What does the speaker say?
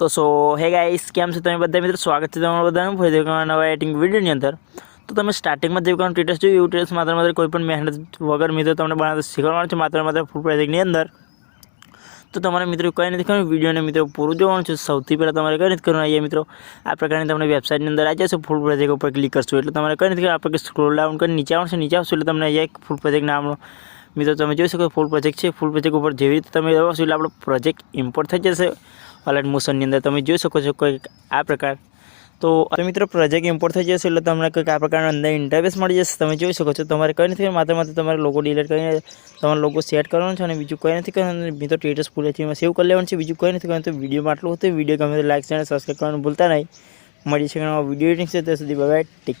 तो सो hey guys केम छो તમે બધા મિત્રો સ્વાગત છે તમારું બધાનું ફરી એક નવા એડિટિંગ વિડિયોની અંદર। તો તમે સ્ટાર્ટિંગમાં જે પણ ટ્યુટોરિયલ્સ જોયું ટ્યુટોરિયલ્સ માત્ર કોઈ પણ મહેનત વગર મિત્રો તમને બનાવતા શીખવાનું છે માત્ર ફૂલ પ્રોજેક્ટની અંદર। તો તમારે મિત્રો કંઈ નથી કરવાનું, વિડીયોને મિત્રો પૂરું જોવાનું છે। સૌથી પહેલાં તમારે કંઈ નથી કરવાનું, અહીંયા મિત્રો આ પ્રકારની તમને વેબસાઇટની અંદર આવી જશે, ફૂલ પ્રોજેક્ટ ઉપર ક્લિક કરશો એટલે તમારે કંઈ નથી કરવાનું, આપણે સ્ક્રોલ ડાઉન કરીને નીચે આવશે, નીચે આવશો એટલે તમને અહીંયા એક ફૂલ પ્રોજેક્ટ નામનો મિત્રો તમે જોઈ શકો ફૂલ પ્રોજેક્ટ છે। ફૂલ પ્રોજેક્ટ ઉપર જેવી રીતે તમે આવશો એટલે આપણો પ્રોજેક્ટ ઇમ્પોર્ટ થઈ જશે વોલેટ મોશનની અંદર। તમે જોઈ શકો છો કંઈક આ પ્રકાર। તો મિત્રો પ્રોજેક્ટ ઇમ્પોર્ટ થઈ જશે એટલે તમને કંઈક આ પ્રકારનો અંદર ઇન્ટરફેસ મળી જશે। તમે જોઈ શકો છો તમારે કંઈ નથી માત્ર તમારે લોગો ડિલીટ કરીને તમારો લોગો સેટ કરવાનો છે અને બીજું કંઈ નથી કરવાનું। મિત્રો સ્ટેટસ ફૂલ એચડીમાં સેવ કરી લેવાનું છે, બીજું કંઈ નથી કરવાનું। તો વિડીયોમાં આટલું હતું, વિડીયો ગમે તો લાઈક અને સબસ્ક્રાઈબ કરવાનું ભૂલતા નહીં। મળી છે વિડીયો એડિટિંગ છે ત્યાં સુધી બાય બાય, ટેક